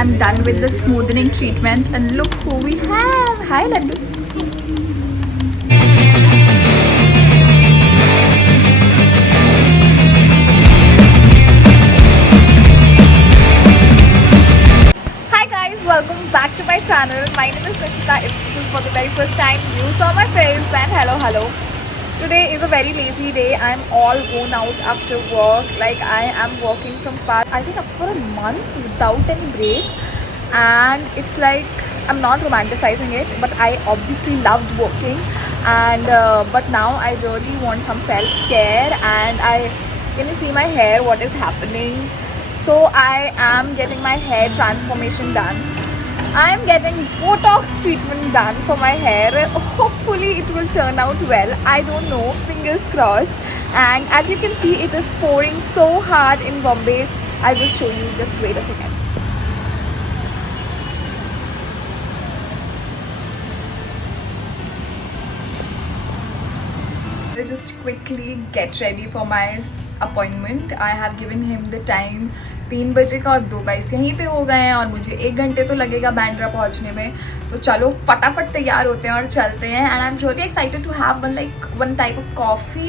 I'm done with the smoothening treatment and look who we have. Hi Laddu. Hi guys, welcome back to my channel. My name is Nishita. If this is for the very first time you saw my face, then hello. Today is a very lazy day. I'm all worn out after work. Like I am working from past, I think for a month without any break, and it's like I'm not romanticizing it, but I obviously loved working, and but now I really want some self-care. And can you see my hair? What is happening? So I am getting my hair transformation done. I am getting Botox treatment done for my hair. Hopefully it will turn out well. I don't know. Fingers crossed. And as you can see, it is pouring so hard in Bombay. I'll just show you. Just wait a second. I'll just quickly get ready for my appointment. I have given him the time 3 बजे का और 2 बाईस यहीं पे हो गए हैं और मुझे 1 घंटे तो लगेगा बैंड्रा पहुंचने में. तो चलो फटाफट तैयार होते हैं और चलते हैं. And I am really excited to have one type of coffee.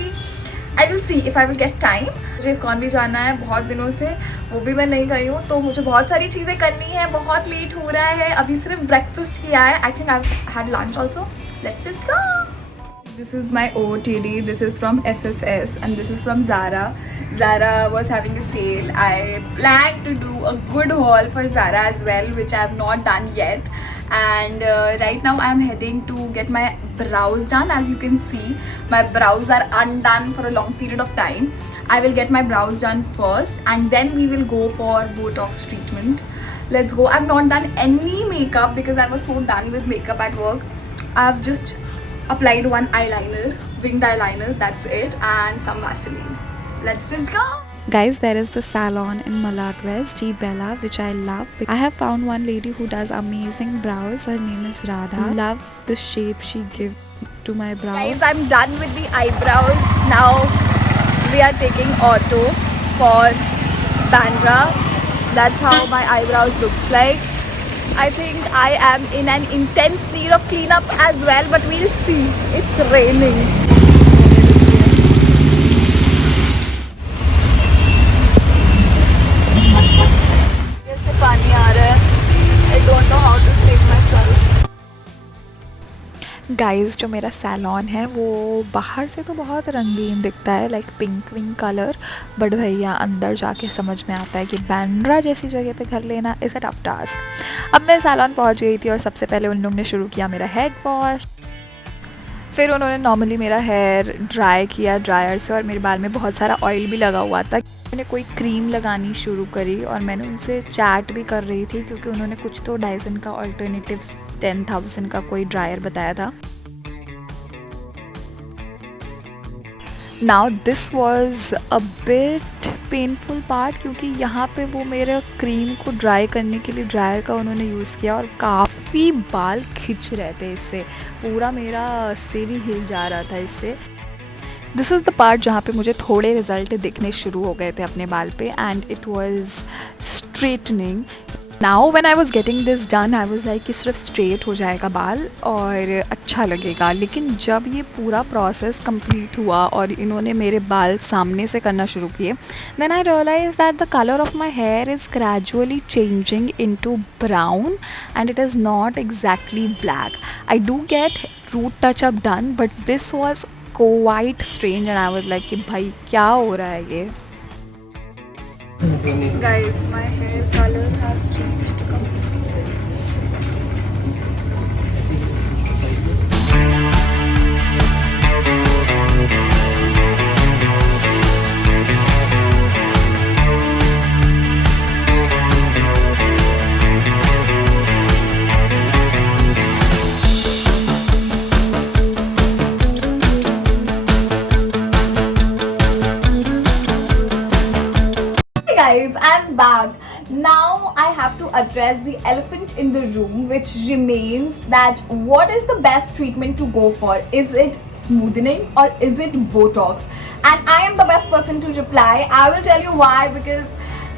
I will see if I will get time. मुझे इस्कॉन भी जाना है बहुत दिनों से, वो भी मैं नहीं गई हूँ. तो मुझे बहुत सारी चीज़ें करनी है. बहुत लेट हो रहा है. अभी सिर्फ ब्रेकफास्ट किया है. I think I had lunch also. Let's just go. This is my OOTD. This is from SSS and this is from Zara. Zara was having a sale. I plan to do a good haul for Zara as well, which I have not done yet. And right now I am heading to get my brows done. As you can see, my brows are undone for a long period of time. I will get my brows done first and then we will go for Botox treatment. Let's go. I've not done any makeup because I was so done with makeup at work. I've just applied one eyeliner, winged eyeliner, that's it, and some Vaseline. Let's just go. Guys, there is the salon in Malad West, G Bella, which I love. I have found one lady who does amazing brows. Her name is Radha. Love the shape she gives to my brows. Guys, I'm done with the eyebrows. Now we are taking auto for Bandra. That's how my eyebrows looks like. I think I am in an intense need of cleanup as well, but we'll see. It's raining. जैसे पानी आ रहा है. I don't know how to save myself. Guys, जो मेरा salon है वो बाहर से तो बहुत रंगीन दिखता है, like pink wink colour, but भैया अंदर जाके समझ में आता है कि बैंड्रा जैसी जगह पे घर लेना इज़ अ टफ टास्क. अब मैं सैलॉन पहुंच गई थी और सबसे पहले उन लोगों ने शुरू किया मेरा हेड वॉश. फिर उन्होंने नॉर्मली मेरा हेयर ड्राई किया ड्रायर से, और मेरे बाल में बहुत सारा ऑयल भी लगा हुआ था. मैंने कोई क्रीम लगानी शुरू करी और मैंने उनसे चैट भी कर रही थी क्योंकि उन्होंने कुछ तो डाइसन का ऑल्टरनेटिव्स 10,000 का कोई ड्रायर बताया था. Now this was a bit painful part क्योंकि यहाँ पे वो मेरे क्रीम को ड्राई करने के लिए ड्रायर का उन्होंने यूज़ किया और काफ़ी बाल खिंच रहे थे इससे. पूरा मेरा सिर भी हिल जा रहा था इससे. दिस इज़ द पार्ट जहाँ पे मुझे थोड़े रिजल्ट दिखने शुरू हो गए थे अपने बाल पे, and it was straightening. Now when I was getting this done I was like कि सिर्फ स्ट्रेट हो जाएगा बाल और अच्छा लगेगा. लेकिन जब ये पूरा प्रोसेस कंप्लीट हुआ और इन्होंने मेरे बाल सामने से करना शुरू किए, then I realise that the colour of my hair is gradually changing into brown and it is not exactly black. I do get root touch up done but this was quite strange and I was like कि भाई क्या हो रहा है ये. Guys, my hair color has changed completely. Guys, I'm back. Now I have to address the elephant in the room, which remains that what is the best treatment to go for? Is it smoothening or is it Botox? And I am the best person to reply. I will tell you why, because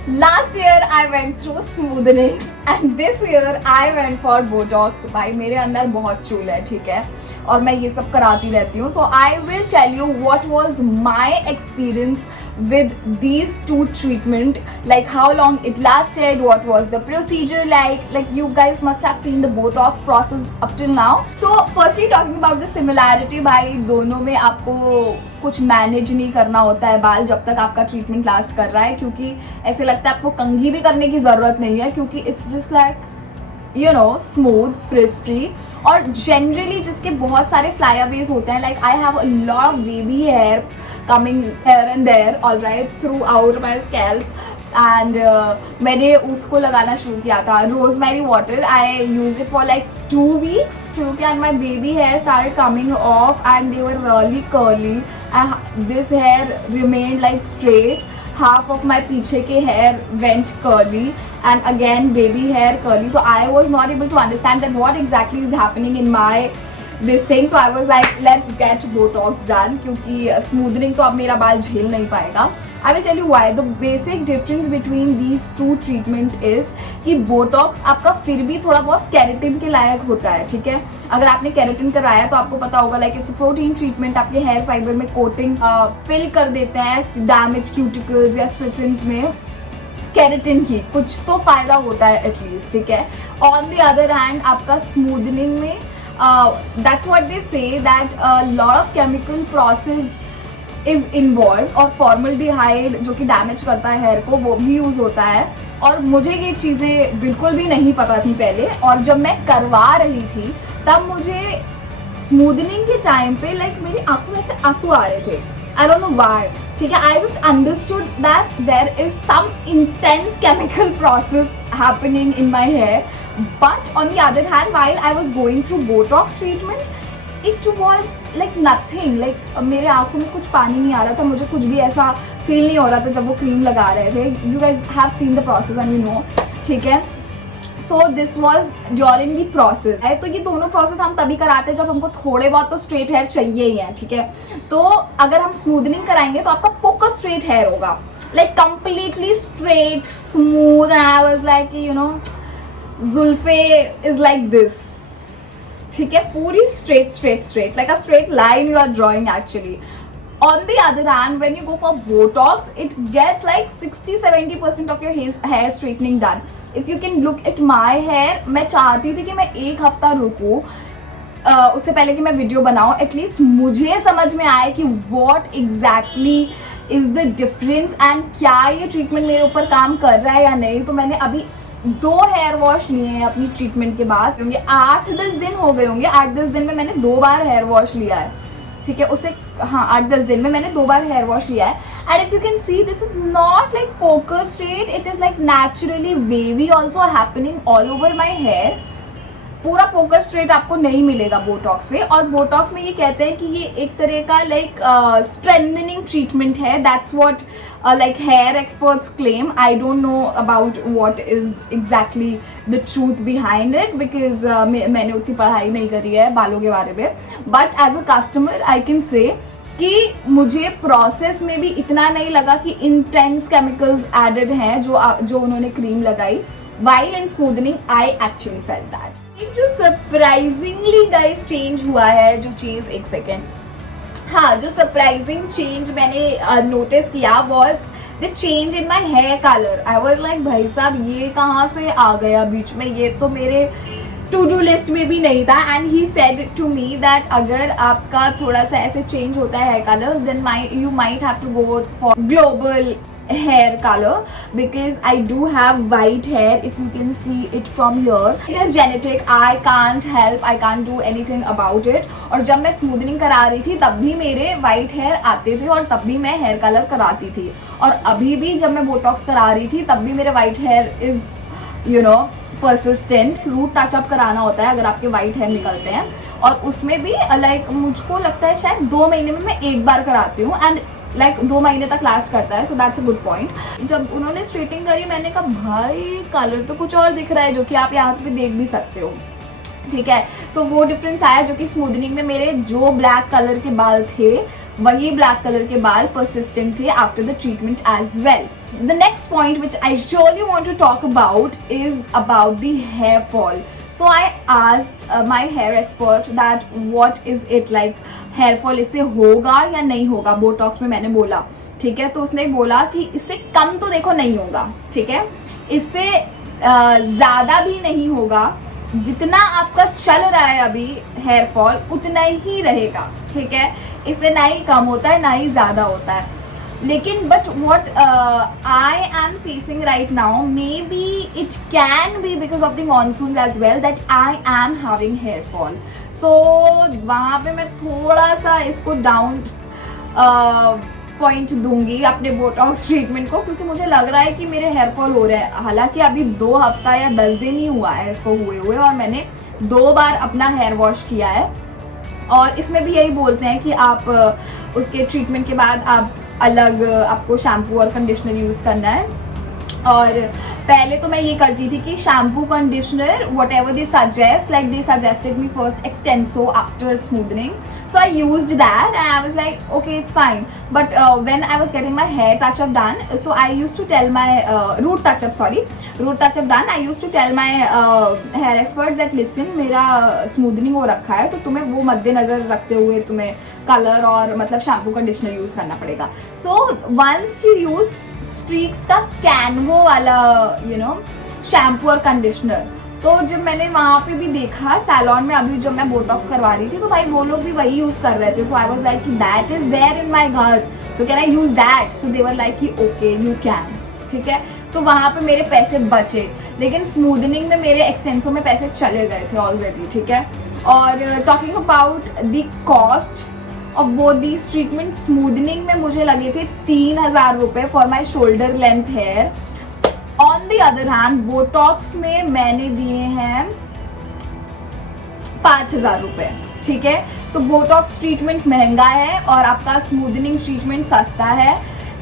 Last year I went through smoothening and this year I went for Botox. भाई मेरे अंदर बहुत चूल है, ठीक है, और मैं ये सब कराती रहती हूँ. So I will tell you what was my experience with these two treatment, like how long it lasted, what was the procedure like you guys must have seen the Botox process up till now. So firstly talking about the similarity, भाई दोनों में आपको कुछ manage नहीं करना होता है बाल जब तक आपका ट्रीटमेंट लास्ट कर रहा है, क्योंकि ऐसे लगता है आपको कंघी भी करने की ज़रूरत नहीं है, क्योंकि it's just like you know smooth frizz free. और जनरली जिसके बहुत सारे फ्लाईअवेज होते हैं, like I have a lot of baby hair coming here and there all right throughout my scalp, and मैंने उसको लगाना शुरू किया था rosemary water. I use it for like 2 weeks शुरू किया, and my baby hair started coming off and they were really curly and this hair remained like straight. half of my पीछे के hair went curly and again baby hair curly. So I was not able to understand that what exactly is happening in my this thing. So I was like let's get Botox done, क्योंकि smoothing तो अब मेरा बाल झेल नहीं पाएगा. I will tell you why. The basic difference between these two treatment is कि Botox आपका फिर भी थोड़ा बहुत केराटिन के लायक होता है, ठीक है. अगर आपने केराटिन कराया तो आपको पता होगा लाइक इट्स प्रोटीन ट्रीटमेंट, आपके हेयर फाइबर में कोटिंग फिल कर देते हैं डैमेज क्यूटिकल्स या स्प्लिट एंड्स में. केराटिन की कुछ तो फायदा होता है एटलीस्ट, ठीक है. ऑन द अदर हैंड आपका स्मूदनिंग में that's what they say that lot of chemical process is involve, और फॉर्मल्डिहाइड जो कि डैमेज करता है हेयर को वो भी यूज़ होता है. और मुझे ये चीज़ें बिल्कुल भी नहीं पता थी पहले, और जब मैं करवा रही थी तब मुझे स्मूदनिंग के टाइम पे लाइक मेरी आंखों में से आंसू आ रहे थे. आई डोंट नो व्हाई, ठीक है. I just understood that there is some intense chemical process happening in my hair. But on the other hand while I was going through Botox treatment it was like nothing, like मेरे आंखों में कुछ पानी नहीं आ रहा था, मुझे कुछ भी ऐसा फील नहीं हो रहा था जब वो क्रीम लगा रहे थे. You guys have seen the process and you know, ठीक है. So this was during the process है. तो ये दोनों प्रोसेस हम तभी कराते हैं जब हमको थोड़े बहुत तो स्ट्रेट हेयर चाहिए ही है, ठीक है. तो अगर हम स्मूदनिंग कराएंगे तो आपका पोकर स्ट्रेट हेयर होगा, like completely straight smooth. And I was like you know जुल्फे इज लाइक दिस, ठीक है, पूरी straight straight straight like a straight line you are drawing actually. On the other hand, when you go for Botox, it gets like 60-70% of your hair straightening done. If you can look at my hair, मैं चाहती थी कि मैं 1 हफ्ता रुकूँ उससे पहले कि मैं वीडियो बनाऊँ, एटलीस्ट मुझे समझ में आए कि what exactly is the difference and क्या ये ट्रीटमेंट मेरे ऊपर काम कर रहा है या नहीं. तो मैंने अभी 2 हेयर वॉश लिए हैं अपनी ट्रीटमेंट के बाद. होंगे 8-10 दिन हो गए होंगे. 8-10 दिन में मैंने 2 बार हेयर वॉश लिया है, ठीक है. उससे हाँ 8-10 दिन में मैंने 2 बार हेयर वॉश लिया है. And if you can see this is not like poker straight, it is like naturally wavy also happening all over my hair. पूरा पोकर स्ट्रेट आपको नहीं मिलेगा बोटॉक्स में. और बोटॉक्स में ये कहते हैं कि ये एक तरह का लाइक स्ट्रेंथनिंग ट्रीटमेंट है. That's what like hair experts claim. I don't know about what is exactly the truth behind it because मैंने उतनी पढ़ाई नहीं करी है बालों के बारे में. But as a customer I can say कि मुझे प्रोसेस में भी इतना नहीं लगा कि इंटेंस केमिकल्स एडेड हैं जो उन्होंने क्रीम लगाई. While in smoothing I actually felt that. एक जो सरप्राइजिंगली गाइस चेंज हुआ है जो चीज़, एक सेकेंड, हाँ, जो सरप्राइजिंग चेंज मैंने नोटिस किया was the change in my hair colour. I was like भाई साहब ये कहाँ से आ गया बीच में, ये तो मेरे टू डू लिस्ट में भी नहीं था. And he said to me that अगर आपका थोड़ा सा ऐसे चेंज होता है hair colour then you might have to go for global hair color because I do have white hair. If you can see it from here, it is genetic. I can't help, I can't do anything about it. और जब मैं smoothening करा रही थी तब भी मेरे white hair आते थे और तब भी मैं हेयर कलर कराती थी. और अभी भी जब मैं बोटॉक्स करा रही थी तब भी मेरे white hair is you know persistent. Root touch up कराना होता है अगर आपके white hair निकलते हैं, और उसमें भी लाइक मुझको लगता है शायद 2 महीने में मैं 1 बार कराती हूँ. एंड लाइक 2 महीने तक लास्ट करता है. So that's a good point. जब उन्होंने स्ट्रेटिंग करी मैंने कहा भाई कलर तो कुछ और दिख रहा है, जो कि आप यहाँ पे देख भी सकते हो, ठीक है. सो वो डिफरेंस आया जो कि स्मूदनिंग में मेरे जो ब्लैक कलर के बाल थे वही ब्लैक कलर के बाल persistent थे after the treatment as well. The next point which I surely want to talk about is about the hair fall. So I asked my hair expert that what is it like, hair fall इससे होगा या नहीं होगा, Botox में मैंने बोला, ठीक है, तो उसने बोला कि इससे कम तो देखो नहीं होगा, ठीक है, इससे ज़्यादा भी नहीं होगा, जितना आपका चल रहा है अभी हेयर फॉल उतना ही रहेगा, ठीक है, इससे ना ही कम होता है ना ही ज़्यादा होता है. लेकिन but what I am facing right now, maybe it can be because of the monsoon as well that I am having hair fall. So वहाँ पे मैं थोड़ा सा इसको डाउन पॉइंट दूंगी अपने बोटॉक्स ट्रीटमेंट को, क्योंकि मुझे लग रहा है कि मेरे हेयर फॉल हो रहे हैं. हालांकि अभी 2 हफ्ता या 10 दिन ही हुआ है इसको हुए और मैंने 2 बार अपना हेयर वॉश किया है. और इसमें भी यही बोलते हैं कि आप उसके ट्रीटमेंट के बाद आप अलग आपको शैम्पू और कंडीशनर यूज़ करना है. और पहले तो मैं ये करती थी कि shampoo conditioner what ever they suggest, like they suggested me first Xtenso after smoothening, so I used that and I was like okay it's fine, but when I was getting my hair touch up done, so I used to tell my root touch up done, I used to tell my hair expert that listen मेरा smoothening हो रखा है तो तुम्हें वो मद्देनजर रखते हुए तुम्हें कलर और मतलब शैम्पू कंडीशनर यूज़ करना पड़ेगा. So once you use streaks का कैनवो वाला शैम्पू और कंडीशनर, तो जब मैंने वहाँ पे भी देखा सैलॉन में अभी जब मैं बोटॉक्स करवा रही थी तो भाई वो लोग भी वही यूज़ कर रहे थे. सो आई वाज लाइक कि that is there in my घर, so can I use that. So they were like कि ओके यू कैन, ठीक है. तो वहाँ पे मेरे पैसे बचे, लेकिन स्मूदनिंग में मेरे एक्सटेंसो में पैसे चले गए थे ऑलरेडी, ठीक है. और talking about the cost of both these treatment, smoothening में मुझे लगे थे 3,000 रुपये for my shoulder length hair. On the other hand Botox में मैंने दिए हैं 5,000 रुपये, ठीक है. तो बोटॉक्स ट्रीटमेंट महंगा है और आपका स्मूदनिंग ट्रीटमेंट सस्ता है.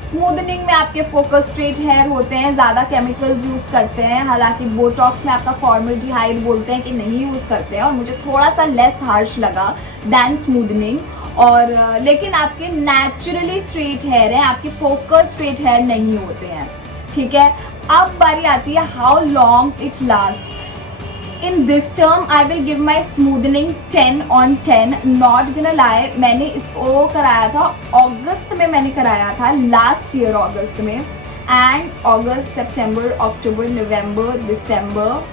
स्मूदनिंग में आपके फोकस स्ट्रेट हेयर होते हैं, ज़्यादा केमिकल्स यूज़ करते हैं, हालांकि बोटॉक्स में आपका फॉर्मल्डिहाइड बोलते हैं कि नहीं यूज़ करते हैं और मुझे थोड़ा सा लेस हार्श लगा दैन स्मूदनिंग. और लेकिन आपके नेचुरली स्ट्रेट हेयर हैं, आपके फोकस स्ट्रेट हेयर नहीं होते हैं, ठीक है. अब बारी आती है how long it last. In this term I will give my smoothening 10 on 10. Not gonna lie, मैंने इसको कराया था अगस्त में, मैंने कराया था लास्ट ईयर अगस्त में. And August, September, October, November, December,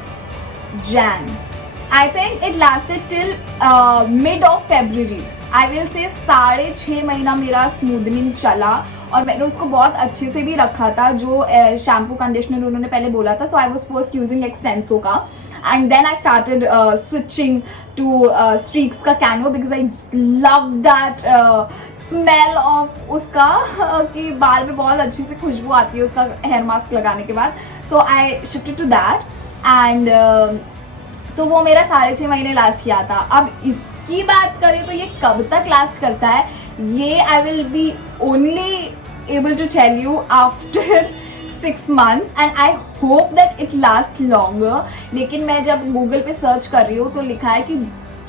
Jain, I think it lasted till mid of February. I will say 6.5 महीना मेरा स्मूदनिंग चला और मैंने उसको बहुत अच्छे से भी रखा था जो शैम्पू कंडीशनर उन्होंने पहले बोला था. So I was first using Extenso का and then I started switching to Streax का Canvo because I love that smell of उसका कि बाल में बहुत अच्छी से खुशबू आती है उसका हेयर मास्क लगाने के बाद. So I shifted to that and तो वो मेरा 6.5 महीने लास्ट किया था. अब इसकी बात करें तो ये कब तक लास्ट करता है, ये I will be only able to tell you after 6 months and I hope that it last longer. लेकिन मैं जब गूगल पे सर्च कर रही हूँ तो लिखा है कि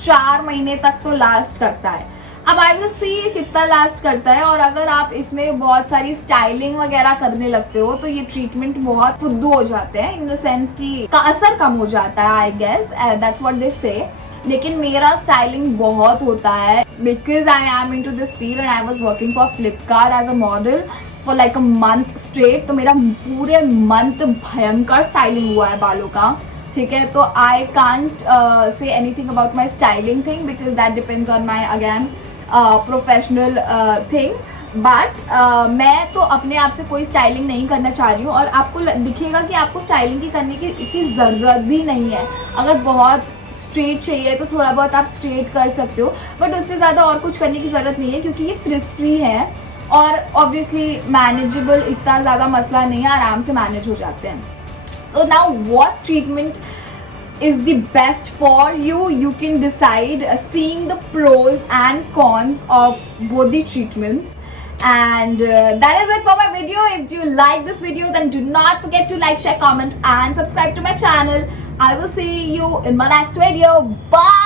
4 महीने तक तो लास्ट करता है. अब आई विल सी ये कितना लास्ट करता है. और अगर आप इसमें बहुत सारी स्टाइलिंग वगैरह करने लगते हो तो ये ट्रीटमेंट बहुत फुद्दू हो जाते हैं, इन द सेंस कि का असर कम हो जाता है, I guess that's what they say. लेकिन मेरा स्टाइलिंग बहुत होता है because I am into this field and I was working for Flipkart as a model for like a month straight. तो मेरा पूरे मंथ भयंकर स्टाइलिंग हुआ है बालों का, ठीक है. तो I can't say anything about my styling thing because that depends on my again professional thing. But मैं तो अपने आप से कोई स्टाइलिंग नहीं करना चाह रही हूँ और आपको दिखेगा कि आपको स्टाइलिंग की करने की इतनी ज़रूरत भी नहीं है. अगर बहुत स्ट्रेट चाहिए तो थोड़ा बहुत आप स्ट्रेट कर सकते हो, बट उससे ज़्यादा और कुछ करने की ज़रूरत नहीं है क्योंकि ये फ्रिज फ्री है और ऑब्वियसली मैनेजेबल, इतना ज़्यादा मसला नहीं है, आराम से मैनेज हो जाते हैं. So now what treatment is the best for you? You can decide seeing the pros and cons of both the treatments. And that is it for my video. If you like this video then do not forget to like, share, comment and subscribe to my channel. I will see you in my next video. Bye.